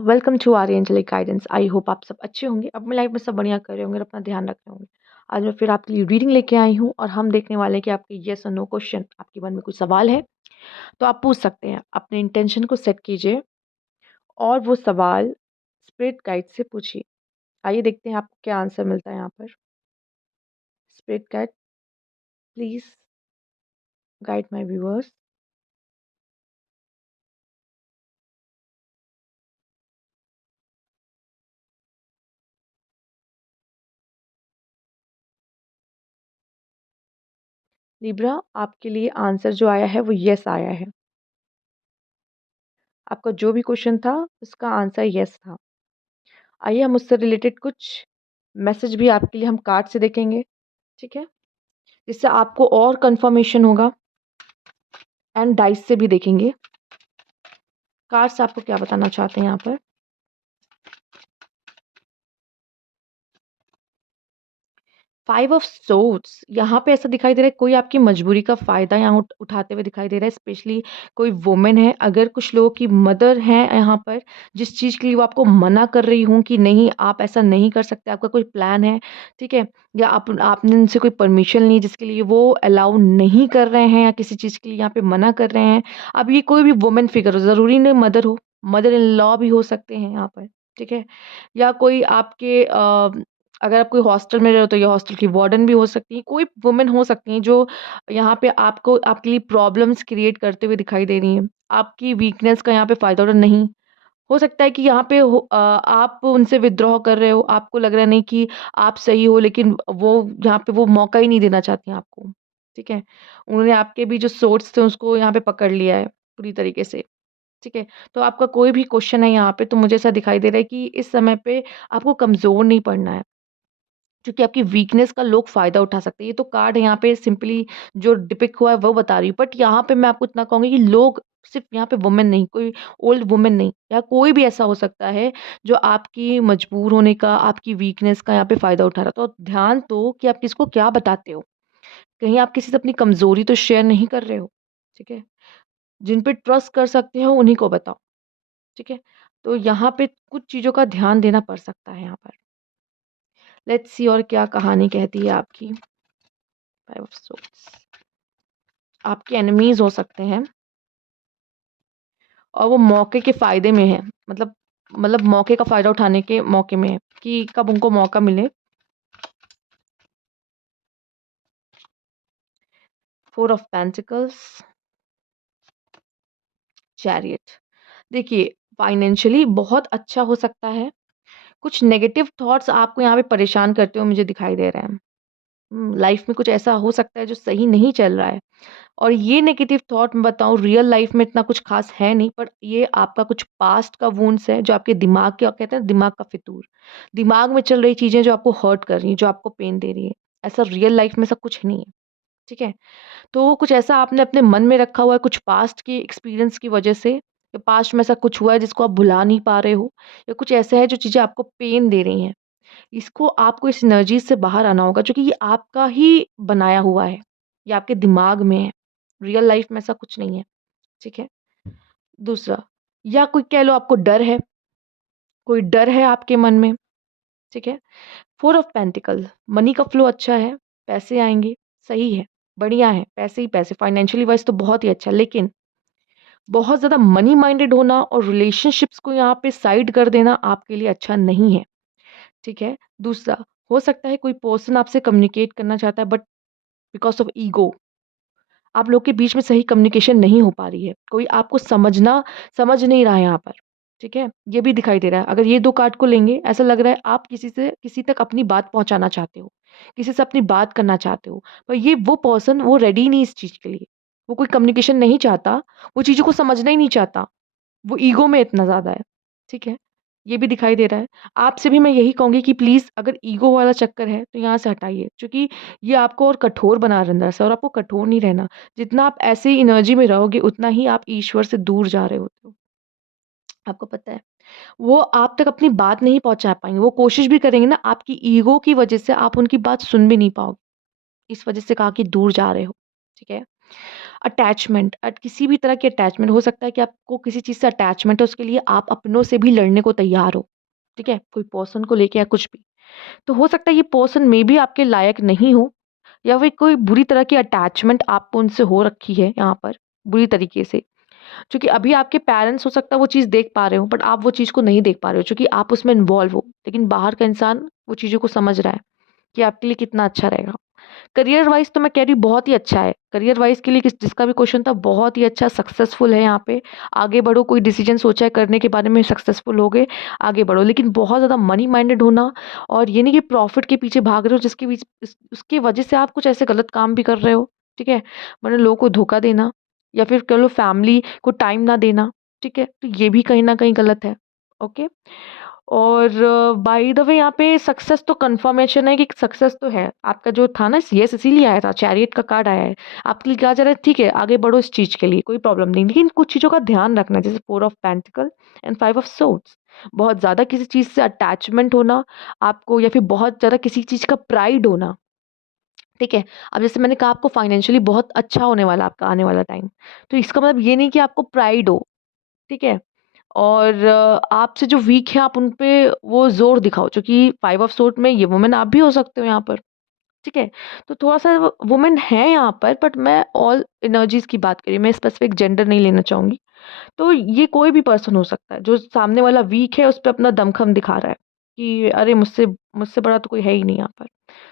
Welcome to our angelic guidance. I hope आप सब अच्छे होंगे, अपनी लाइफ में सब बढ़िया कर रहे होंगे और अपना ध्यान रख रहे होंगे। आज मैं फिर आपके लिए रीडिंग लेके आई हूँ और हम देखने वाले हैं कि आपके येस और नो क्वेश्चन, आपके मन में कुछ सवाल है तो आप पूछ सकते हैं। अपने इंटेंशन को सेट कीजिए और वो सवाल स्पिरिट गाइड से पूछिए। आइए देखते हैं आपको क्या आंसर मिलता है यहाँ पर। Spirit guide, please guide my viewers. Libra, आपके लिए आंसर जो आया है वो यस आया है। आपका जो भी क्वेश्चन था उसका आंसर यस था। आइए हम उससे रिलेटेड कुछ मैसेज भी आपके लिए हम कार्ड से देखेंगे, ठीक है, जिससे आपको और कंफर्मेशन होगा। एंड डाइस से भी देखेंगे कार्ड्स आपको क्या बताना चाहते हैं यहाँ पर। 5 ऑफ सोर्ड्स, यहाँ पे ऐसा दिखाई दे रहा है कोई आपकी मजबूरी का फ़ायदा यहाँ उठाते हुए दिखाई दे रहा है। स्पेशली कोई वुमेन है, अगर कुछ लोगों की मदर हैं यहाँ पर, जिस चीज़ के लिए वो आपको मना कर रही हूँ कि नहीं आप ऐसा नहीं कर सकते, आपका कोई प्लान है, ठीक है, या आपने उनसे कोई परमिशन ली जिसके लिए वो अलाउ नहीं कर रहे हैं या किसी चीज़ के लिए यहाँ पे मना कर रहे हैं। अब ये कोई भी वुमेन फिगर हो, ज़रूरी नहीं मदर हो, मदर इन लॉ भी हो सकते हैं यहाँ पर, ठीक है, या कोई आपके अगर आप कोई हॉस्टल में रहे हो तो ये हॉस्टल की वार्डन भी हो सकती है। कोई वुमेन हो सकती हैं जो यहाँ पे आपको आपके लिए प्रॉब्लम्स क्रिएट करते हुए दिखाई दे रही हैं। आपकी वीकनेस का यहाँ पे फ़ायदा उठा नहीं हो सकता है कि यहाँ पे आप उनसे विथड्रॉ कर रहे हो, आपको लग रहा है नहीं कि आप सही हो, लेकिन वो यहाँ पे वो मौका ही नहीं देना चाहती हैं आपको, ठीक है। उन्होंने आपके भी जो सोर्स थे उसको यहाँ पे पकड़ लिया है पूरी तरीके से, ठीक है। तो आपका कोई भी क्वेश्चन है यहाँ पे तो मुझे ऐसा दिखाई दे रहा है कि इस समय पे आपको कमज़ोर नहीं पड़ना है। क्योंकि आपकी वीकनेस का लोग फ़ायदा उठा सकते हैं। ये तो कार्ड यहाँ पे सिंपली जो डिपिक्ट हुआ है वो बता रही हूँ। बट यहाँ पे मैं आपको इतना कहूँगी कि लोग सिर्फ़ यहाँ पे वुमेन नहीं, कोई ओल्ड वुमेन नहीं, या कोई भी ऐसा हो सकता है जो आपकी मजबूर होने का, आपकी वीकनेस का यहाँ पे फ़ायदा उठा रहा है। तो ध्यान दो कि आप किसको क्या बताते हो। कहीं आप किसी से अपनी कमज़ोरी तो शेयर नहीं कर रहे हो, ठीक है? जिन पे ट्रस्ट कर सकते हो उन्हीं को बताओ, ठीक है? तो यहाँ पे कुछ चीज़ों का ध्यान देना पड़ सकता है यहाँ पर। लेट्स सी और क्या कहानी कहती है आपकी। 5 ऑफ सोर्ड्स, आपके एनिमीज़ हो सकते हैं और वो मौके के फ़ायदे में है। मतलब मौके का फ़ायदा उठाने के मौके में है कि कब उनको मौका मिले। 4 ऑफ पेंटिकल्स, चैरियट। देखिए, फाइनेंशियली बहुत अच्छा हो सकता है। कुछ नेगेटिव थॉट्स आपको यहाँ पे परेशान करते हुए मुझे दिखाई दे रहे हैं। लाइफ़ में कुछ ऐसा हो सकता है जो सही नहीं चल रहा है। और ये नेगेटिव थॉट मैं बताऊँ, रियल लाइफ में इतना कुछ ख़ास है नहीं, पर ये आपका कुछ पास्ट का वुंड्स है जो आपके दिमाग के, कहते हैं दिमाग का फितूर। दिमाग में चल रही चीज़ें जो आपको हर्ट कर रही हैं, जो आपको पेन दे रही हैं। ऐसा रियल लाइफ में ऐसा कुछ नहीं है, ठीक है? तो कुछ ऐसा आपने अपने मन में रखा हुआ है कुछ पास्ट के एक्सपीरियंस की वज़ह से, या पास्ट में ऐसा कुछ हुआ है जिसको आप भुला नहीं पा रहे हो, या कुछ ऐसा है जो चीज़ें आपको पेन दे रही हैं। इसको आपको इस एनर्जी से बाहर आना होगा, क्योंकि ये आपका ही बनाया हुआ है, ये आपके दिमाग में है। रियल लाइफ में ऐसा कुछ नहीं है, ठीक है? दूसरा, या कोई कह लो आपको डर है, कोई डर है आपके मन में, ठीक है? 4 ऑफ पेंटिकल, मनी का फ्लो अच्छा है, पैसे आएँगे, सही है, बढ़िया है, पैसे ही पैसे, फाइनेंशियली वाइज़ तो बहुत ही अच्छा है, लेकिन बहुत ज़्यादा मनी माइंडेड होना और रिलेशनशिप्स को यहाँ पे साइड कर देना आपके लिए अच्छा नहीं है, ठीक है? दूसरा, हो सकता है कोई पर्सन आपसे कम्युनिकेट करना चाहता है, बट बिकॉज़ ऑफ ईगो आप लोग के बीच में सही कम्युनिकेशन नहीं हो पा रही है। कोई आपको समझ नहीं रहा है यहाँ पर, ठीक है? ये भी दिखाई दे रहा है। अगर ये 2 कार्ड को लेंगे, ऐसा लग रहा है आप किसी तक अपनी बात पहुँचाना चाहते हो, किसी से अपनी बात करना चाहते हो, पर ये वो पर्सन वो रेडी नहीं इस चीज़ के लिए। वो कोई कम्युनिकेशन नहीं चाहता, वो चीज़ों को समझना ही नहीं चाहता। वो ईगो में इतना ज़्यादा है, ठीक है? ये भी दिखाई दे रहा है। आपसे भी मैं यही कहूँगी कि प्लीज़ अगर ईगो वाला चक्कर है, तो यहाँ से हटाइए, क्योंकि ये आपको और कठोर बना रहा है अंदर से, और आपको कठोर नहीं रहना। जितना आप ऐसे ही एनर्जी में रहोगे, उतना ही आप ईश्वर से दूर जा रहे होते हो। आपको पता है, वो आप तक अपनी बात नहीं पहुँचा पाएँगे। वो कोशिश भी करेंगे ना, आपकी ईगो की वज़ह से आप उनकी बात सुन भी नहीं पाओगे। इस वज़ह से कहा कि दूर जा रहे हो, ठीक है? किसी भी तरह की अटैचमेंट हो सकता है कि आपको किसी चीज़ से अटैचमेंट है, उसके लिए आप अपनों से भी लड़ने को तैयार हो, ठीक है? कोई पर्सन को लेके या कुछ भी। तो हो सकता है ये पर्सन मे बी आपके लायक नहीं हो या फिर कोई बुरी तरह की अटैचमेंट आपको उनसे हो रखी है यहाँ पर, बुरी तरीके से। क्योंकि अभी आपके पेरेंट्स हो सकता है वो चीज़ देख पा रहे हो, बट आप वो चीज़ को नहीं देख पा रहे हो क्योंकि आप उसमें इन्वॉल्व हो। लेकिन बाहर का इंसान वो चीज़ों को समझ रहा है कि आपके लिए कितना अच्छा रहेगा। करियर वाइज़ तो मैं कह रही हूँ बहुत ही अच्छा है। करियर वाइज़ के लिए जिसका भी क्वेश्चन था बहुत ही अच्छा सक्सेसफुल है यहाँ पे। आगे बढ़ो, कोई डिसीज़न सोचा है करने के बारे में सक्सेसफुल हो गए, आगे बढ़ो। लेकिन बहुत ज़्यादा मनी माइंडेड होना और ये नहीं कि प्रॉफ़िट के पीछे भाग रहे हो जिसके बीच उसकी वजह से आप कुछ ऐसे गलत काम भी कर रहे हो, ठीक है? मतलब लोगों को धोखा देना या फिर कह लो फैमिली को टाइम ना देना, ठीक है? तो ये भी कहीं न कहीं गलत है, ओके? और बाय द वे यहाँ पे सक्सेस तो कन्फर्मेशन है कि सक्सेस तो है। आपका जो था ना येस इसीलिए आया था, चैरियट का कार्ड आया है। आपके लिए कहा जा रहा है ठीक है, आगे बढ़ो इस चीज़ के लिए, कोई प्रॉब्लम नहीं। लेकिन कुछ चीज़ों का ध्यान रखना जैसे 4 of pentacle and 5 of swords. बहुत ज़्यादा किसी चीज़ से अटैचमेंट होना आपको या फिर बहुत ज़्यादा किसी चीज़ का प्राइड होना, ठीक है? अब जैसे मैंने कहा आपको फाइनेंशियली बहुत अच्छा होने वाला है आपका आने वाला टाइम। तो इसका मतलब ये नहीं कि आपको प्राइड हो, ठीक है? और आपसे जो वीक हैं आप उन पे वो ज़ोर दिखाओ क्योंकि 5 ऑफ सोर्ड में ये वुमन आप भी हो सकते हो यहाँ पर, ठीक है? तो थोड़ा-सा वुमन है यहाँ पर बट मैं ऑल एनर्जीज़ की बात कर रही हूँ, मैं स्पेसिफिक जेंडर नहीं लेना चाहूँगी। तो ये कोई भी पर्सन हो सकता है, जो सामने वाला वीक है उस पे अपना दमखम दिखा रहा है कि अरे मुझसे मुझसे बड़ा तो कोई है ही नहीं यहाँ पर।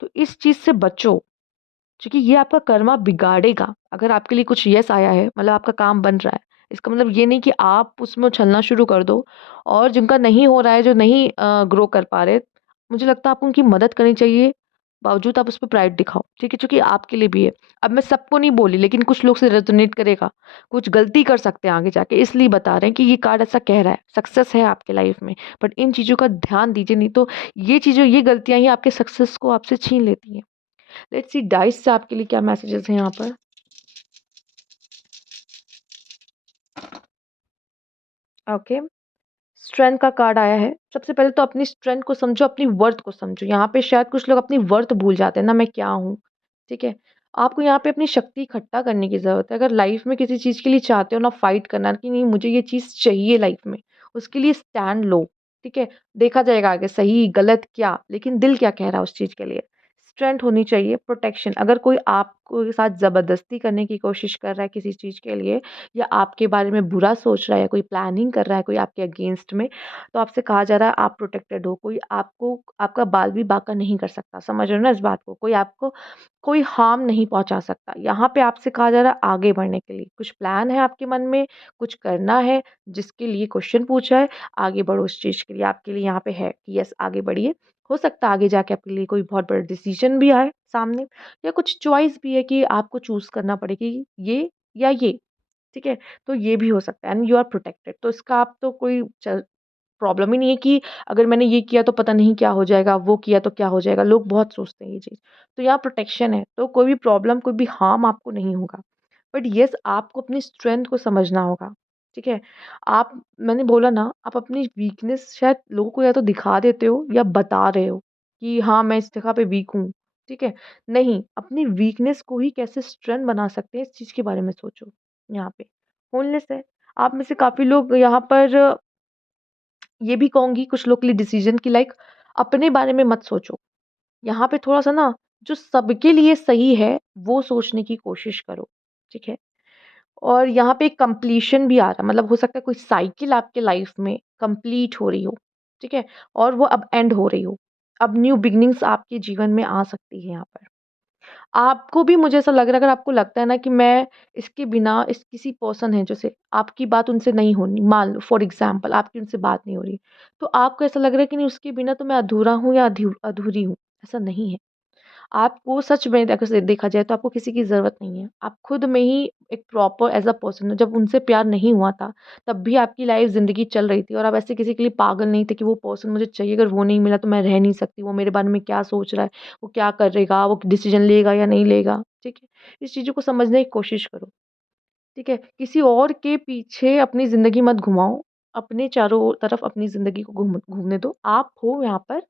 तो इस चीज़ से बचो क्योंकि ये आपका कर्मा बिगाड़ेगा। अगर आपके लिए कुछ यस आया है मतलब आपका काम बन रहा है, इसका मतलब ये नहीं कि आप उसमें उछलना शुरू कर दो और जिनका नहीं हो रहा है, जो नहीं ग्रो कर पा रहे, मुझे लगता है आपको उनकी मदद करनी चाहिए, बावजूद आप उस पे प्राइड दिखाओ, ठीक है? क्योंकि आपके लिए भी है। अब मैं सबको नहीं बोली लेकिन कुछ लोग से रेज़ोनेट करेगा, कुछ गलती कर सकते हैं आगे जाके इसलिए बता रहे हैं कि ये कार्ड ऐसा कह रहा है, सक्सेस है आपके लाइफ़ में, बट इन चीज़ों का ध्यान दीजिए नहीं तो ये गलतियाँ ही आपके सक्सेस को आपसे छीन लेती हैं। लेट्स सी डाइस से आपके लिए क्या मैसेजेस हैं यहाँ पर। ओके, स्ट्रेंथ का कार्ड आया है। सबसे पहले तो अपनी स्ट्रेंथ को समझो, अपनी वर्थ को समझो। यहाँ पे शायद कुछ लोग अपनी वर्थ भूल जाते हैं ना, मैं क्या हूँ, ठीक है? आपको यहाँ पे अपनी शक्ति इकट्ठा करने की ज़रूरत है। अगर लाइफ़ में किसी चीज़ के लिए चाहते हो ना फाइट करना कि नहीं मुझे ये चीज़ चाहिए लाइफ़ में, उसके लिए स्टैंड लो, ठीक है? देखा जाएगा आगे सही, गलत क्या, लेकिन दिल क्या कह रहा है उस चीज़ के लिए। स्ट्रेंथ होनी चाहिए, प्रोटेक्शन अगर कोई आपको के साथ ज़बरदस्ती करने की कोशिश कर रहा है किसी चीज़ के लिए या आपके बारे में बुरा सोच रहा है, कोई प्लानिंग कर रहा है, कोई आपके अगेंस्ट में, तो आपसे कहा जा रहा है आप प्रोटेक्टेड हो। कोई आपको आपका बाल भी बांका नहीं कर सकता। समझ रहे हो ना इस बात को? कोई आपको कोई हार्म नहीं पहुँचा सकता। यहाँ पे आपसे कहा जा रहा है आगे बढ़ने के लिए। कुछ प्लान है आपके मन में, कुछ करना है, जिसके लिए क्वेश्चन पूछा है, आगे बढ़ो उस चीज़ के लिए। आपके लिए यहाँ पे है कि यस आगे बढ़िए। हो सकता है आगे जाके आपके लिए कोई बहुत बड़ा डिसीज़न भी आए सामने या कुछ चॉइस भी है कि आपको चूज़ करना पड़े कि ये या ये, ठीक है? तो ये भी हो सकता है एंड यू आर प्रोटेक्टेड। तो इसका आप तो कोई प्रॉब्लम ही नहीं है कि अगर मैंने ये किया तो पता नहीं क्या हो जाएगा, वो किया तो क्या हो जाएगा, लोग बहुत सोचते हैं ये चीज़। तो यहाँ प्रोटेक्शन है, तो कोई भी प्रॉब्लम, कोई भी हार्म आपको नहीं होगा। बट येस आपको अपनी स्ट्रेंथ को समझना होगा, ठीक है? आप मैंने बोला ना, आप अपनी वीकनेस शायद लोगों को या तो दिखा देते हो या बता रहे हो कि हाँ, मैं इस जगह पे वीक हूँ, ठीक है? नहीं, अपनी वीकनेस को ही कैसे स्ट्रेंथ बना सकते हैं, इस चीज़ के बारे में सोचो यहाँ पे। होलनेस है, आप में से काफ़ी लोग यहाँ पर ये भी कहूँगी कुछ लोग के लिए डिसीज़न की लाइक अपने बारे में मत सोचो। यहाँ पे थोड़ा-सा ना जो सबके लिए सही है, वो सोचने की कोशिश करो, ठीक है? और यहाँ पे कंप्लीशन भी आ रहा है मतलब हो सकता है कोई साइकिल आपके लाइफ़ में कंप्लीट हो रही हो, ठीक है? और वो अब एंड हो रही हो। अब न्यू बिगिनिंग्स आपके जीवन में आ सकती है यहाँ पर। आपको भी मुझे ऐसा लग रहा है अगर आपको लगता है ना कि मैं इसके बिना इस किसी पर्सन है जैसे आपकी बात उनसे नहीं होनी मान लो फॉर एग्जांपल आपकी उनसे बात नहीं हो रही, तो आपको ऐसा लग रहा है कि नहीं उसके बिना तो मैं अधूरा हूँ या अधूरी हूँ, ऐसा नहीं है। आपको सच में अगर से देखा जाए तो आपको किसी की ज़रूरत नहीं है। आप खुद में ही एक प्रॉपर एज़ अ पर्सन हो, जब उनसे प्यार नहीं हुआ था, तब भी आपकी लाइफ़ ज़िंदगी चल रही थी और आप ऐसे किसी के लिए पागल नहीं थे कि वो पर्सन मुझे चाहिए, अगर वो नहीं मिला तो मैं रह नहीं सकती, वो मेरे बारे में क्या सोच रहा है, वो क्या करेगा, वो डिसीज़न लेगा या नहीं लेगा, ठीक है? इस चीज़ों को समझने की कोशिश करो, ठीक है? किसी और के पीछे अपनी ज़िंदगी मत घुमाओ, अपने चारों तरफ अपनी ज़िंदगी को घूमने दो। आप हो यहाँ पर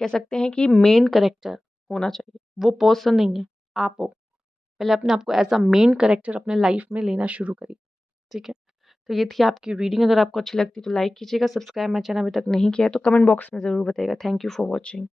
कह सकते हैं कि मेन कैरेक्टर होना चाहिए, वो पर्सन नहीं है, आप हो। पहले अपने आप को एज़ अ मेन कैरेक्टर अपने लाइफ़ में लेना शुरू करिए, ठीक है? तो ये थी आपकी रीडिंग, अगर आपको अच्छी लगती है तो लाइक कीजिएगा, सब्सक्राइब मेरा चैनल अभी तक नहीं किया है तो कमेंट बॉक्स में ज़रूर बताइएगा। Thank you for watching.